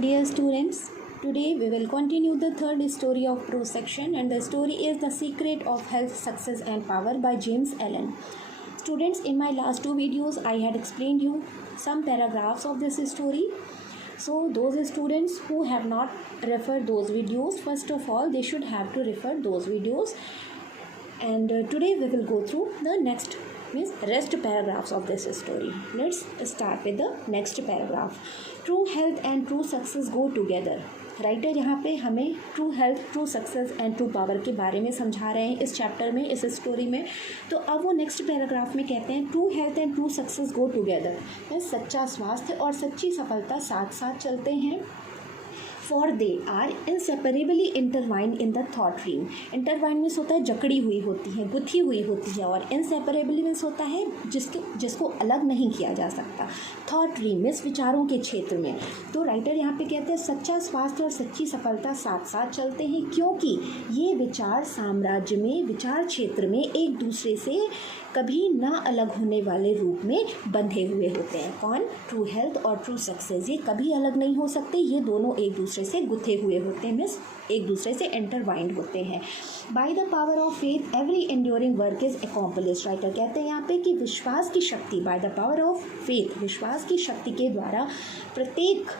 Dear students, today we will continue the third story of prose section, and the story is The Secret of Health, Success and Power by James Allen. Students, in my last two videos I had explained you some paragraphs of this story. So those students who have not referred those videos, first of all they should have to refer those videos, and today we will go through the next rest paragraphs of this story. Let's start with the next paragraph. True health and true success go together. Writer यहाँ पे हमें true health, true success and true power के बारे में समझा रहे हैं इस चैप्टर में, इस स्टोरी में. तो अब वो नेक्स्ट पैराग्राफ में कहते हैं true health and true success go together. सच्चा स्वास्थ्य और सच्ची सफलता साथ साथ चलते हैं. For they are inseparably intertwined in the thought realm. Intertwined means होता है जकड़ी हुई होती है, गुथी हुई होती है, और इंसेपरेबली मीन्स होता है जिसको अलग नहीं किया जा सकता. थॉट रीम मीन्स विचारों के क्षेत्र में. तो राइटर यहाँ पे कहते हैं सच्चा स्वास्थ्य और सच्ची सफलता साथ साथ चलते हैं, क्योंकि ये विचार साम्राज्य में, विचार क्षेत्र में एक दूसरे से कभी ना अलग होने वाले रूप में बंधे हुए होते हैं. कौन? ट्रू हेल्थ और ट्रू सक्सेस. ये कभी अलग नहीं हो सकते, ये दोनों एक दूसरे से गुथे हुए होते हैं, मीन्स एक दूसरे से इंटरवाइंड होते हैं. Bye the power of faith every enduring work is accomplished. Writer कहते हैं यहाँ पे कि विश्वास की शक्ति, bye the power of faith, विश्वास की शक्ति के द्वारा प्रत्येक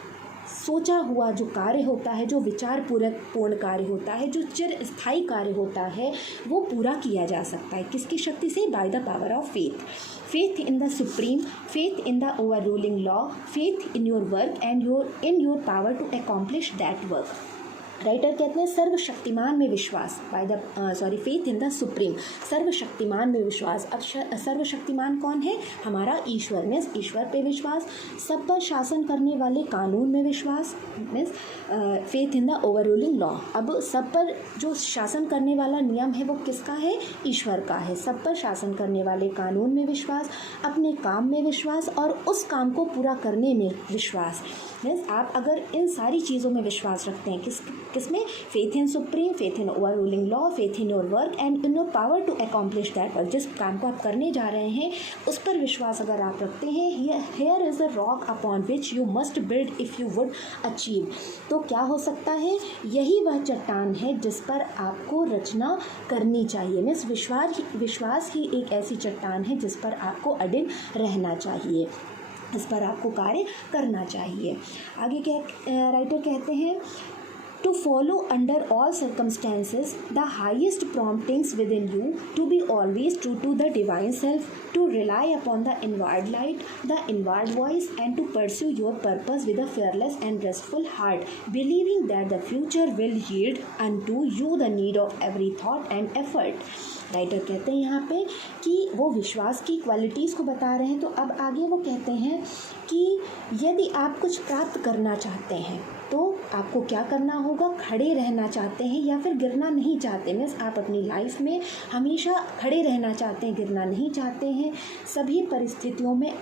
सोचा हुआ जो कार्य होता है, जो विचार पूर्ण कार्य होता है, जो चिर स्थायी कार्य होता है, वो पूरा किया जा सकता है. किसकी शक्ति से? By the power of faith. Faith in the supreme, faith in the over ruling law, faith in your work and in your power to accomplish that work. Writer कहते हैं सर्वशक्तिमान में विश्वास, फेथ इन द सुप्रीम, सर्वशक्तिमान में विश्वास. अब सर्वशक्तिमान कौन है? हमारा ईश्वर, मीन्स ईश्वर पे विश्वास. सब पर शासन करने वाले कानून में विश्वास, means faith in the over ruling law. अब सब पर जो शासन करने वाला नियम है वो किसका है? ईश्वर का है. सब पर शासन करने वाले कानून में विश्वास, अपने काम में विश्वास और उस काम को पूरा करने में विश्वास. मीन्स आप अगर इन सारी चीज़ों में विश्वास रखते हैं, किसमें? Faith in supreme, faith in over ruling law, faith in your work and in your power to accomplish that work. जिस काम को आप करने जा रहे हैं उस पर विश्वास अगर आप रखते हैं, here is a rock upon which you must build if you would achieve. तो क्या हो सकता है? यही वह चट्टान है जिस पर आपको रचना करनी चाहिए. मीन्स विश्वास ही एक ऐसी चट्टान है जिस पर आपको अडिग रहना चाहिए, इस पर आपको कार्य करना चाहिए. आगे राइटर कहते हैं to follow under all circumstances the highest promptings within you, to be always true to the divine self, to rely upon the inward light, the inward voice, and to pursue your purpose with a fearless and restful heart, believing that the future will yield unto you the need of every thought and effort. Writer कहते हैं यहाँ पे कि वो विश्वास की qualities को बता रहे हैं. तो अब आगे वो कहते हैं कि यदि आप कुछ प्राप्त करना चाहते हैं तो आपको क्या करना होगा? खड़े रहना चाहते हैं या फिर गिरना नहीं चाहते, मीन्स आप अपनी लाइफ में हमेशा खड़े रहना चाहते हैं, गिरना नहीं चाहते हैं, सभी परिस्थितियों में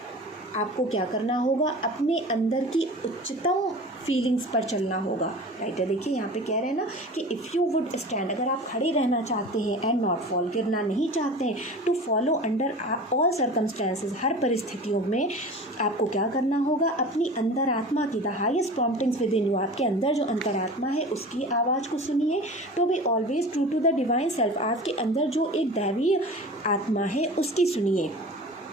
आपको क्या करना होगा? अपने अंदर की उच्चतम फीलिंग्स पर चलना होगा. राइटर देखिए यहाँ पे कह रहे हैं ना कि इफ़ यू वुड स्टैंड, अगर आप खड़े रहना चाहते हैं, एंड नॉट फॉल, गिरना नहीं चाहते हैं, to follow under all circumstances, हर परिस्थितियों में आपको क्या करना होगा? अपनी अंतरात्मा की, the highest promptings within you, आपके अंदर जो अंतरात्मा है उसकी आवाज़ को सुनिए. To be always true to the divine self, आपके अंदर जो एक दैवीय आत्मा है उसकी सुनिए.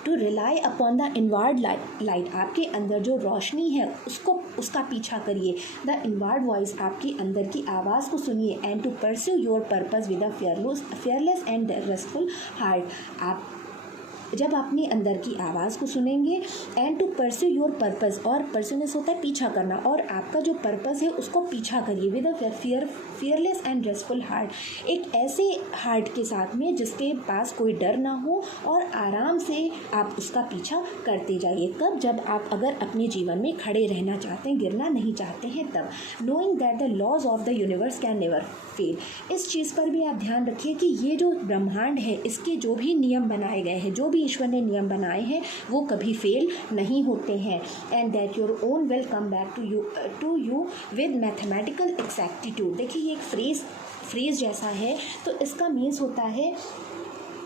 To rely upon the inward light, आपके अंदर जो रोशनी है उसका पीछा करिए. द इनवर्ड वॉइस, आपकी अंदर की आवाज़ को सुनिए. And to pursue your purpose with a fearless and restful heart. आप जब अपने अंदर की आवाज़ को सुनेंगे, and to pursue your purpose, और परस्यूनेस होता है पीछा करना, और आपका जो पर्पस है उसको पीछा करिए. With a fearless and restful heart, एक ऐसे हार्ट के साथ में जिसके पास कोई डर ना हो, और आराम से आप उसका पीछा करते जाइए. कब? जब आप अगर अपने जीवन में खड़े रहना चाहते हैं, गिरना नहीं चाहते हैं, तब. Knowing that the laws of the universe can never fail. इस चीज़ पर भी आप ध्यान रखिए कि ये जो ब्रह्मांड है इसके जो भी नियम बनाए गए हैं, जो भी ईश्वर ने नियम बनाए हैं वो कभी फेल नहीं होते हैं. And that your own will come back to you with mathematical exactitude. देखिए ये एक फ्रेज जैसा है, तो इसका मीन्स होता है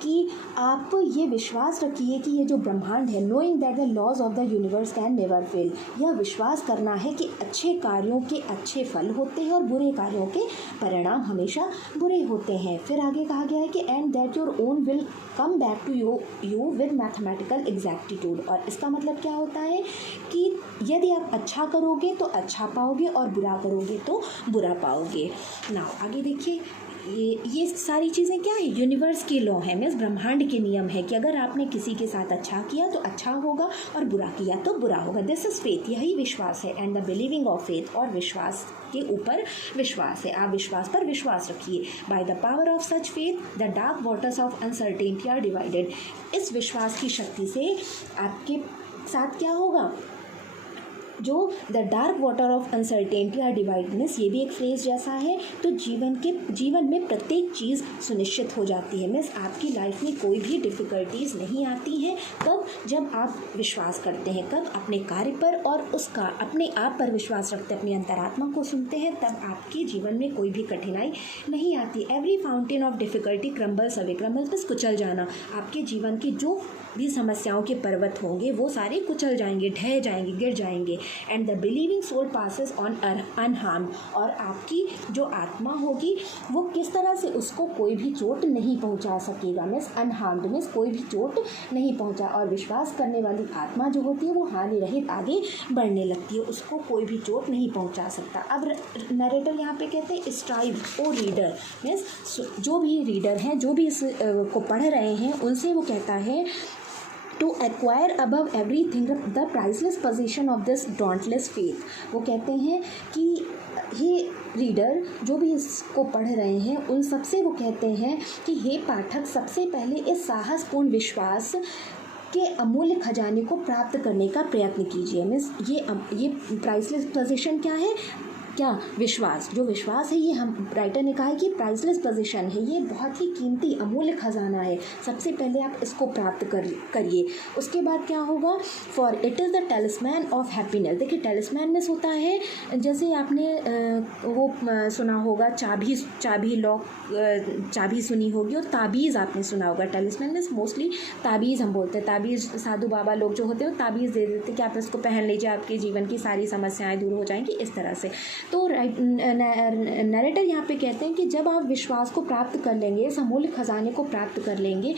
कि आप ये विश्वास रखिए कि ये जो ब्रह्मांड है, knowing that the laws of the universe can never fail, यह विश्वास करना है कि अच्छे कार्यों के अच्छे फल होते हैं और बुरे कार्यों के परिणाम हमेशा बुरे होते हैं। फिर आगे कहा गया है कि and that your own will come back to you with mathematical exactitude. और इसका मतलब क्या होता है कि यदि आप अच्छा करोगे तो अच्छा पाओगे और बुरा करोगे तो बुरा पाओगे। नाउ आगे देखिए, ये सारी चीज़ें क्या है, यूनिवर्स के लॉ है, मीन्स ब्रह्मांड के नियम है कि अगर आपने किसी के साथ अच्छा किया तो अच्छा होगा और बुरा किया तो बुरा होगा। दिस इज़ फेथ, यही विश्वास है। And the believing of faith, और विश्वास के ऊपर विश्वास है, आप विश्वास पर विश्वास रखिए। By the power of such faith the dark waters of uncertainty are divided. इस विश्वास की शक्ति से आपके साथ क्या होगा, जो the dark water of uncertainty or dividedness, ये भी एक फ्रेज जैसा है। तो जीवन में प्रत्येक चीज़ सुनिश्चित हो जाती है, मीन्स आपकी लाइफ में कोई भी डिफ़िकल्टीज नहीं आती हैं। कब, जब आप विश्वास करते हैं, कब अपने कार्य पर और उसका अपने आप पर विश्वास रखते, अपनी अंतरात्मा को सुनते हैं, तब आपके जीवन में कोई भी कठिनाई नहीं आती। Every fountain of difficulty crumbles away, crumbles बस कुचल जाना। आपके जीवन की जो भी समस्याओं के पर्वत होंगे वो सारे कुचल जाएंगे, ढह जाएंगे, गिर जाएंगे। And the believing soul passes on unharmed, और आपकी जो आत्मा होगी वो किस तरह से, उसको कोई भी चोट नहीं पहुंचा सकेगा, मीन्स अनहार्म्ड मीन्स कोई भी चोट नहीं पहुंचा। और विश्वास करने वाली आत्मा जो होती है वो हानि रहित आगे बढ़ने लगती है, उसको कोई भी चोट नहीं पहुंचा सकता। अब नरेटर यहाँ पे कहते हैं स्ट्राइव ओ रीडर, मीन्स जो भी रीडर हैं, जो भी इस को पढ़ रहे हैं, उनसे वो कहता है to acquire above everything the priceless position of this dauntless faith. वो कहते हैं कि हे रीडर, जो भी इसको पढ़ रहे हैं, उन सबसे वो कहते हैं कि हे पाठक, सबसे पहले इस साहसपूर्ण विश्वास के अमूल्य खजाने को प्राप्त करने का प्रयत्न कीजिए। मीन्स ये प्राइसलेस पोजीशन क्या है, क्या विश्वास, जो विश्वास है ये हम राइटर ने कहा है कि प्राइसलेस पोजीशन है, ये बहुत ही कीमती अमूल्य खजाना है। सबसे पहले आप इसको प्राप्त करिए। उसके बाद क्या होगा, for it is the talisman of happiness. देखिए टेलिस्मैन में होता है, जैसे आपने वो सुना होगा चाबी लॉक, चाबी सुनी होगी, और ताबीज़ आपने सुना होगा। टेलिस्मैन में मोस्टली ताबीज़ हम बोलते हैं, ताबीज़ साधु बाबा लोग जो होते हैं वो ताबीज़ दे देते कि आप इसको पहन लीजिए, आपके जीवन की सारी समस्याएं दूर हो जाएंगी, इस तरह से। तो नरेटर यहाँ पे कहते हैं कि जब आप विश्वास को प्राप्त कर लेंगे, इस अमूल्य खजाने को प्राप्त कर लेंगे,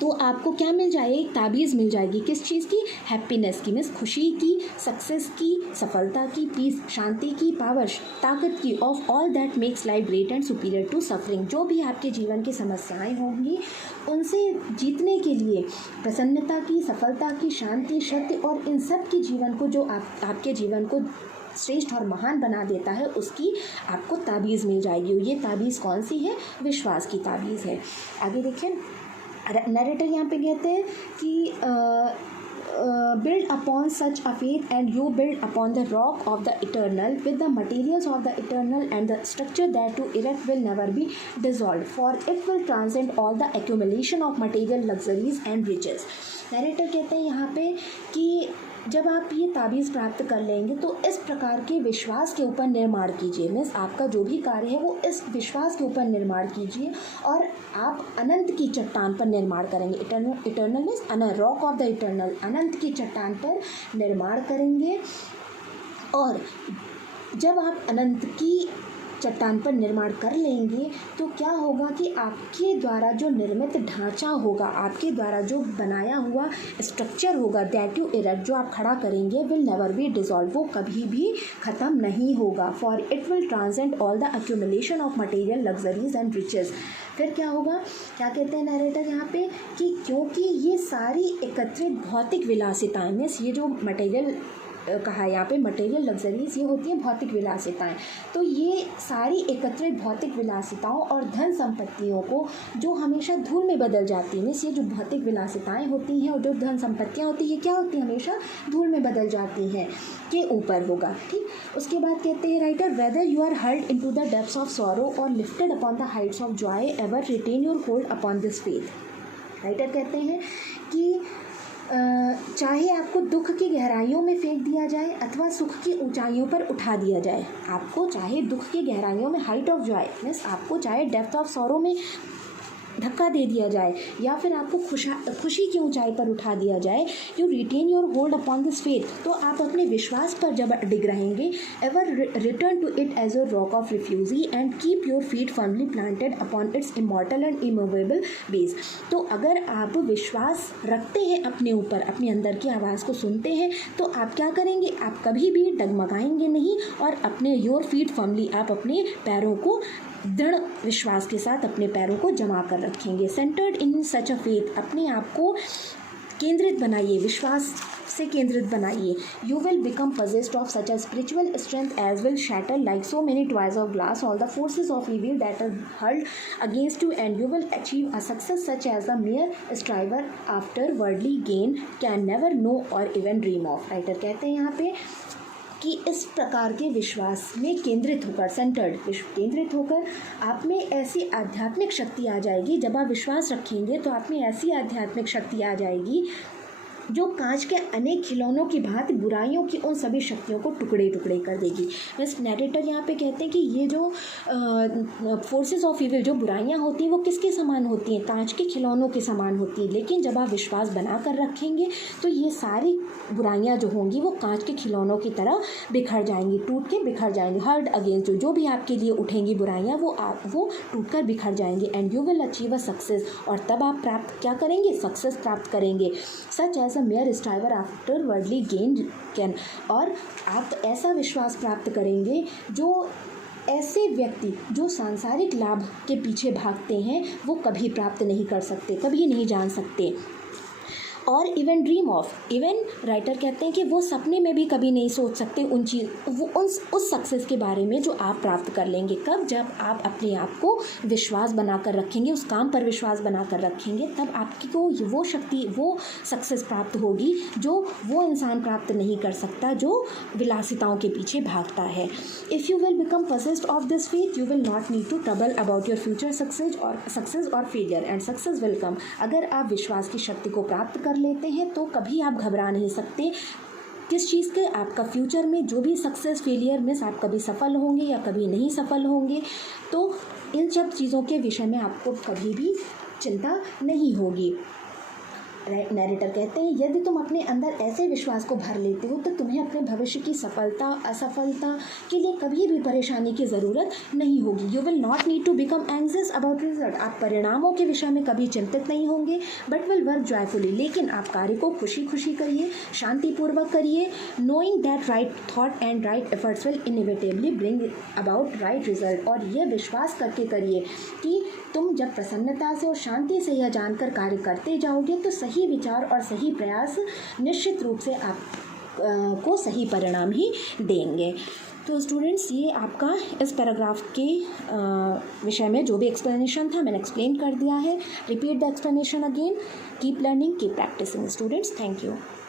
तो आपको क्या मिल जाएगी, एक ताबीज़ मिल जाएगी। किस चीज़ की, हैप्पीनेस की, मीन्स खुशी की, सक्सेस की, सफलता की, पीस, शांति की, पावर, ताकत की, of all that makes life great and superior to suffering. जो भी आपके जीवन की समस्याएं होंगी उनसे जीतने के लिए प्रसन्नता की, सफलता की, शांति, सत्य और इन सब की जीवन को, जो आपके जीवन को श्रेष्ठ और महान बना देता है, उसकी आपको ताबीज़ मिल जाएगी। ये ताबीज़ कौन सी है, विश्वास की ताबीज़ है। आगे देखिए, नरेटर यहाँ पे कहते हैं कि build upon such a faith and you build upon the rock of the eternal with the materials of the eternal and the structure that to erect will never be dissolved, for it will transcend all the accumulation of material luxuries and riches। Narrator कहते हैं यहाँ पे कि जब आप ये ताबीज़ प्राप्त कर लेंगे तो इस प्रकार के विश्वास के ऊपर निर्माण कीजिए, मीन्स आपका जो भी कार्य है वो इस विश्वास के ऊपर निर्माण कीजिए, और आप अनंत की चट्टान पर निर्माण करेंगे। Eternal means rock of the eternal, अनंत की चट्टान पर निर्माण करेंगे। और जब आप अनंत की चट्टान पर निर्माण कर लेंगे तो क्या होगा कि आपके द्वारा जो निर्मित ढांचा होगा, आपके द्वारा जो बनाया हुआ स्ट्रक्चर होगा, दैट यू इरेक्ट, जो आप खड़ा करेंगे, विल नेवर बी डिसॉल्व, वो कभी भी ख़त्म नहीं होगा। For it will transcend all the accumulation of material luxuries and riches. फिर क्या होगा, क्या कहते हैं नरेटर यहाँ पे कि क्योंकि ये सारी एकत्रित भौतिक विलासिताएँ, मीन्स ये जो मटेरियल कहा है यहाँ पे मटेरियल लग्जरीज, ये होती हैं भौतिक विलासिताएँ। तो ये सारी एकत्रित भौतिक विलासिताओं और धन संपत्तियों को जो हमेशा धूल में बदल जाती हैं, ये जो भौतिक विलासिताएँ होती हैं और जो धन संपत्तियाँ होती हैं, ये क्या होती हैं, हमेशा धूल में बदल जाती हैं, के ऊपर होगा। ठीक, उसके बाद कहते हैं writer, whether you are hurled into the depths of sorrow और lifted upon the heights of joy, ever retain your hold upon this faith. Writer कहते हैं कि चाहे आपको दुख की गहराइयों में फेंक दिया जाए अथवा सुख की ऊंचाइयों पर उठा दिया जाए, आपको चाहे दुख की गहराइयों में, हाइट ऑफ जॉय मीन्स आपको चाहे डेप्थ ऑफ सॉरो में धक्का दे दिया जाए या फिर आपको खुशी की ऊंचाई पर उठा दिया जाए, you retain your hold upon this faith, तो आप अपने विश्वास पर जब डिग रहेंगे, ever return to it as your rock of refugee and keep your feet firmly planted upon its immortal and immovable base. तो अगर आप विश्वास रखते हैं अपने ऊपर, अपने अंदर की आवाज़ को सुनते हैं, तो आप क्या करेंगे, आप कभी भी डगमगाएंगे नहीं और अपने योर फीट फर्मली, आप अपने पैरों को दृढ़ विश्वास के साथ अपने पैरों को जमा कर रखेंगे। सेंटर्ड इन सच अ फेथ, अपने आप को केंद्रित बनाइए, विश्वास से केंद्रित बनाइए। You will become possessed of such a spiritual strength as will shatter like so many toys of glass all the forces of evil that are hurled against you, and you will achieve a success such as the mere striver after worldly gain can never know or even dream of। Writer कहते हैं यहाँ पे कि इस प्रकार के विश्वास में केंद्रित होकर, सेंटर्ड केंद्रित होकर, आप में ऐसी आध्यात्मिक शक्ति आ जाएगी। जब आप विश्वास रखेंगे तो आप में ऐसी आध्यात्मिक शक्ति आ जाएगी जो कांच के अनेक खिलौनों की भांति बुराइयों की उन सभी शक्तियों को टुकड़े टुकड़े कर देगी। बस नैरेटर यहाँ पे कहते हैं कि ये जो फोर्सेस ऑफ इविल, जो बुराइयाँ होती हैं, वो किसके समान होती हैं, कांच के खिलौनों के समान होती हैं। लेकिन जब आप विश्वास बना कर रखेंगे तो ये सारी बुराइयाँ जो होंगी वो कांच के खिलौनों की तरह बिखर जाएंगी, टूट के बिखर जाएंगी। हर्ड अगेंस्ट जो भी आपके लिए उठेंगी बुराइयाँ, वो टूट कर बिखर जाएंगी। And you will achieve a success, और तब आप प्राप्त क्या करेंगे, सक्सेस प्राप्त करेंगे। Such as a mere striver after worldly gain can, और आप ऐसा विश्वास प्राप्त करेंगे जो ऐसे व्यक्ति जो सांसारिक लाभ के पीछे भागते हैं वो कभी प्राप्त नहीं कर सकते, कभी नहीं जान सकते। और even dream of, even writer कहते हैं कि वो सपने में भी कभी नहीं सोच सकते उस सक्सेस के बारे में जो आप प्राप्त कर लेंगे। कब, जब आप अपने आप को विश्वास बनाकर रखेंगे, उस काम पर विश्वास बनाकर रखेंगे, तब आपको वो शक्ति, वो सक्सेस प्राप्त होगी जो वो इंसान प्राप्त नहीं कर सकता जो विलासिताओं के पीछे भागता है। If you will become possessed of this faith you will not need to trouble about your future success और failure, and success will come. अगर आप विश्वास की शक्ति को प्राप्त कर लेते हैं तो कभी आप घबरा नहीं सकते किस चीज़ के, आपका फ्यूचर में जो भी सक्सेस फेलियर में आप कभी सफल होंगे या कभी नहीं सफल होंगे, तो इन सब चीज़ों के विषय में आपको कभी भी चिंता नहीं होगी। नैरेटर कहते हैं यदि तुम अपने अंदर ऐसे विश्वास को भर लेते हो तो तुम्हें अपने भविष्य की सफलता असफलता के लिए कभी भी परेशानी की ज़रूरत नहीं होगी। You will not need to become anxious about result, आप परिणामों के विषय में कभी चिंतित नहीं होंगे। बट विल वर्क जॉयफुली, लेकिन आप कार्य को खुशी खुशी करिए, शांतिपूर्वक करिए, knowing that right thought and right efforts will inevitably bring about right result, और यह विश्वास करके करिए कि तुम जब प्रसन्नता से और शांति से यह जानकर कार्य करते जाओगे तो सही विचार और सही प्रयास निश्चित रूप से आप को सही परिणाम ही देंगे। तो स्टूडेंट्स, ये आपका इस पैराग्राफ के विषय में जो भी एक्सप्लेनेशन था मैंने एक्सप्लेन कर दिया है। Repeat the explanation again, keep learning, keep practising students. Thank you.